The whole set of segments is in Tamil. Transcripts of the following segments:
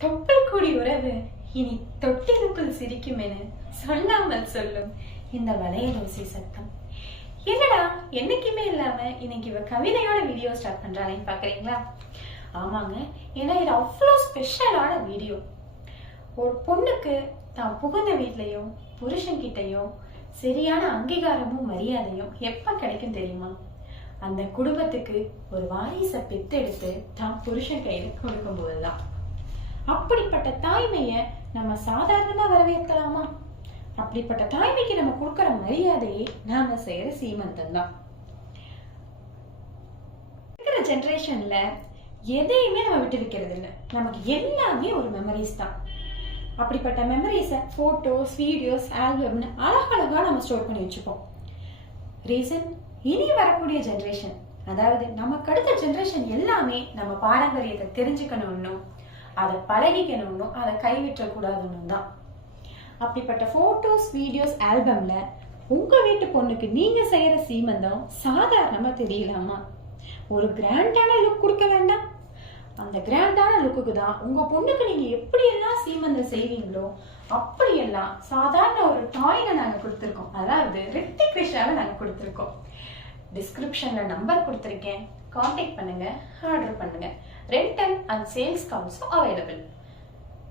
தொப்புள் கூடி உறவு இனி தொட்டிலுக்குள் சிரிக்கும் என சொல்லாமல் சொல்லும் இந்த வளையலோசி சத்தம். என்னடா என்னைக்குமே இல்லாம இன்னைக்கு இவ கவிதையோட வீடியோ ஸ்டார்ட் பண்றாளேன்னு பாக்குறீங்களா? ஆமாங்க ஏன்னா இது அவ்வளோ ஸ்பெஷலான வீடியோ ஒரு பொண்ணுக்கு தான் புகுந்த வீட்லயும் புருஷன்கிட்டயும் சரியான அங்கீகாரமும் மரியாதையும் எப்ப கிடைக்கும் தெரியுமா? அந்த குடும்பத்துக்கு ஒரு வாரிசை பெத்தெடுத்து தான் புருஷன் கையில கொடுக்கும் போதுதான் அப்படிப்பட்ட தாய்மைய நம்ம சாதாரணமா வரவேற்கலாமா? அப்படிப்பட்ட தாய்மைக்கு நம்ம கொடுக்கிற மரியாதையே நாம செய்யற சீமந்தம் தான். இருக்கிற ஜெனரேஷன்ல எதையுமே நம்ம விட்டு வைக்கிறது இல்லை. நமக்கு எல்லாமே ஒரு மெமரிஸ் தான். அப்படிப்பட்ட மெமரிஸை ஃபோட்டோஸ் வீடியோஸ் ஆல்பம்னு அழகழகா நம்ம ஸ்டோர் பண்ணி வச்சுப்போம். ரீசன் இனி வரக்கூடிய ஜெனரேஷன் அதாவது நமக்கு அடுத்த ஜென்ரேஷன் எல்லாமே நம்ம பாரம்பரியத்தை தெரிஞ்சுக்கணும்னும் அதை பழகிக்கணும்னும் அதை கைவிட்டக்கூடாதுன்னு தான் அப்படிப்பட்ட ஃபோட்டோஸ் வீடியோஸ் ஆல்பம்ல உங்க வீட்டு பொண்ணுக்கு நீங்க செய்யற சீமந்தம் சாதாரணமா தெரியலாமா? ஒரு கிராண்டான லுக் கொடுக்க வேண்டாம். அந்த கிராண்டான லுக்குக்கு தான் உங்க பொண்ணுக்கு நீங்க எப்படியெல்லாம் சீமந்தம் செய்வீங்களோ அப்படியெல்லாம் சாதாரண ஒரு டாயினை நாங்க கொடுத்துருக்கோம். அதாவது ரித்திக் விஷால நாங்க கொடுத்துருக்கோம். டிஸ்கிரிப்ஷன்ல நம்பர் கொடுத்துருக்கேன். காண்டாக்ட் பண்ணுங்க ஆர்டர் பண்ணுங்க. ரெண்டு அண்ட் சேல்ஸ் கவுன்ஸும் அவைலபிள்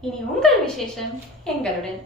இனி உங்கள் விசேஷம் எங்களுடன்.